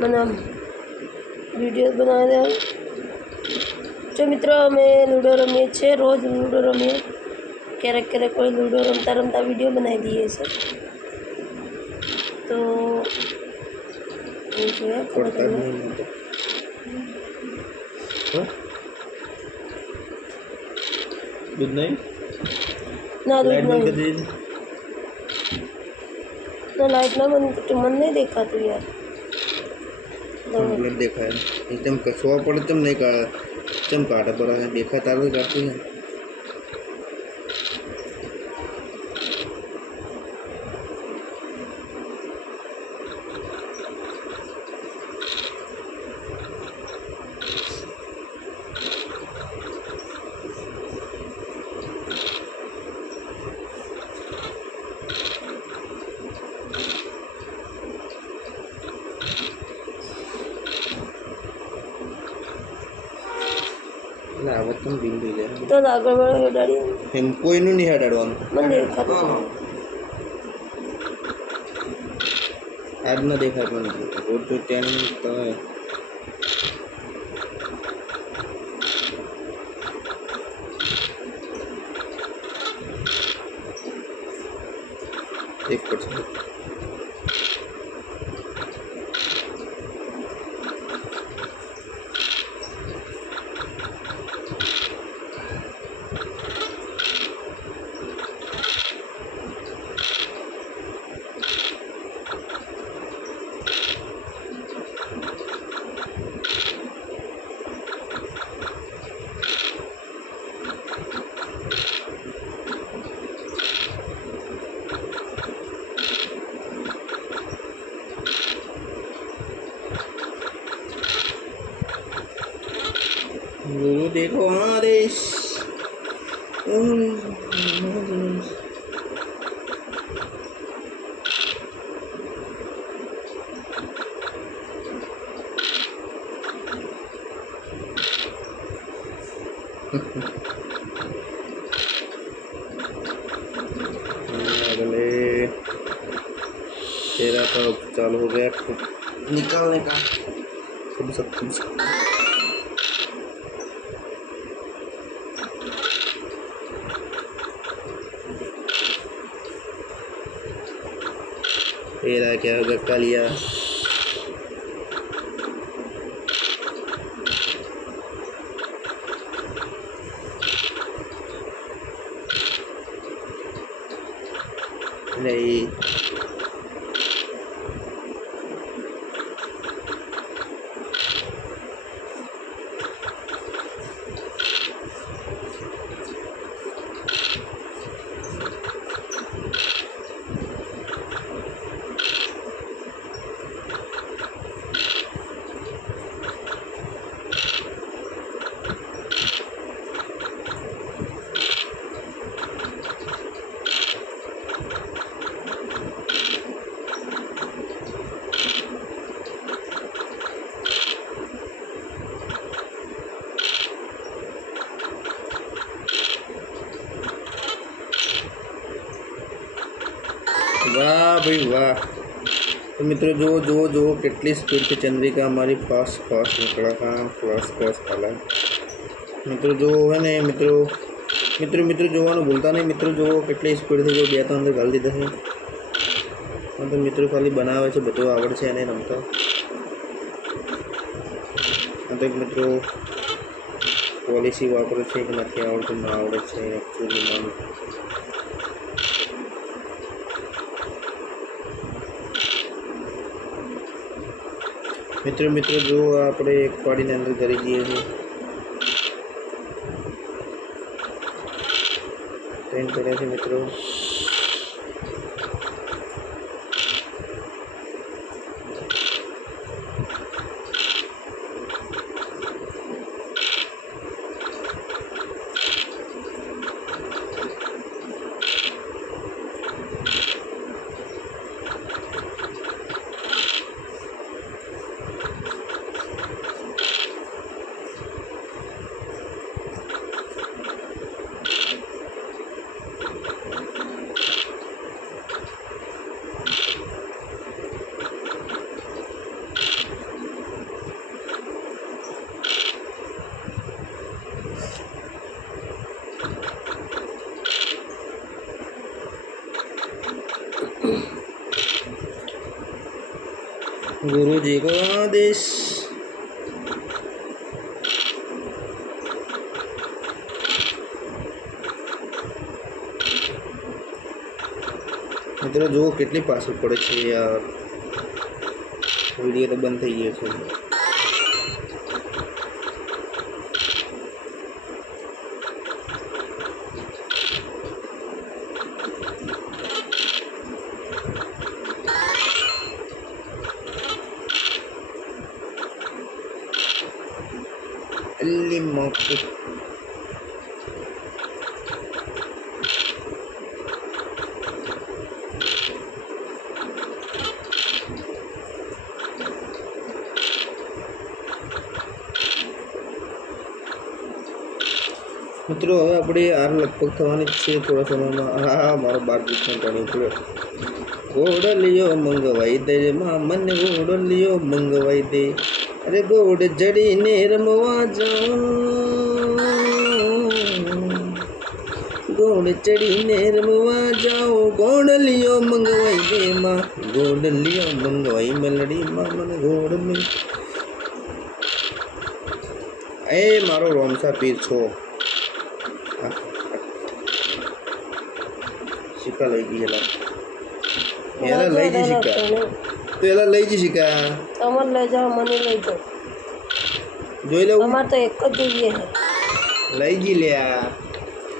મને વિડીયો બનાવ્યા જો મિત્રો અમે લૂડો રમીએ છીએ, રોજ લૂડો રમીએ, ક્યારેક ક્યારેક કોઈ લૂડો રમતા રમતા વિડીયો બનાવી દઈએ છીએ. તો જોઈએ दूध नहीं ना, दूध लाइट बंद कर नहीं दीजिए ना, लाइट ना बंद, मन नहीं देखा तू यार. कंप्लीट देखा है एकदम कसवा पड़े तुम नहीं का चम काटा पड़ा है देखा तार काटती है આવતમ બિંદુ છે તો આગળ વાળો હેડાડી એમ કોઈનું નહીં હડાડવાનું મને દેખાતું આજ ન દેખાતું નથી રોજ તો ત્યાં તો એક પછી गुरु देखो आदेश अगले तेरा तो चालू हो गया निकालने का सब तेरा क्या होगा कालिया नहीं वाह भाई वाह। तो मित्रों जो जो जो કેટલી સ્પીડથી ચંદ્રિકા અમારી ફાસ્ટ ફાસ્ટ નીકળા કામ ફાસ્ટ ફાસ્ટ ચાલે મિત્રો જો હે ને મિત્રો મિત્રો મિત્રો જોવાનું ભૂલતા નહીં મિત્રો જો કેટલી સ્પીડથી જો બે ત્રણ અંદર ગાળી દીધા છે તો મિત્રો ખાલી બનાવે છે બધું આવડે છે એને રમતા તો મિત્રો પોલિસી વાપરે છે કે નથી આવડતું ના આવડે છે એકચ્યુઅલી मित्रों मित्रों जो આપણે એક પાડીને અંદર કરી દઈએ છીએ ટ્રેન કર્યા છે મિત્રો गुरुजी को आदेश। મિત્રો જુઓ કેટલી પાછળ પડે છે યાર, વિડીયો તો બંધ થઈ ગયો છે। અલ્લી મોકુ મિત્રો હવે આપણે આર લગભગ થવાની જ છે થોડા સમયમાં। હા મારો બાર દિવસનો પાણી પડ્યો। ગોડલિયો મંગવાઈ દે મને ગોડલિયો મંગવાઈ દે, અરે ગોડ જડીને રમવા જાઉં, ગોડ ચડીને રમવા જાઉં, ગોડલિયો મંગવાઈ દે માં, ગોડલિયો મંગવાઈ મેલડી માં મને ગોડ મેં। એ મારો રોમસા પીર છો। સિક્કા લઈ ગઈ એલા લઈ જઈ સિક્કા તો એલા લઈ જઈ સિક્કા તમારે લઈ જાઓ, મને લઈ જાઓ, જોઈ લેવું અમારે તો એક જ જોઈએ લઈ જી લે।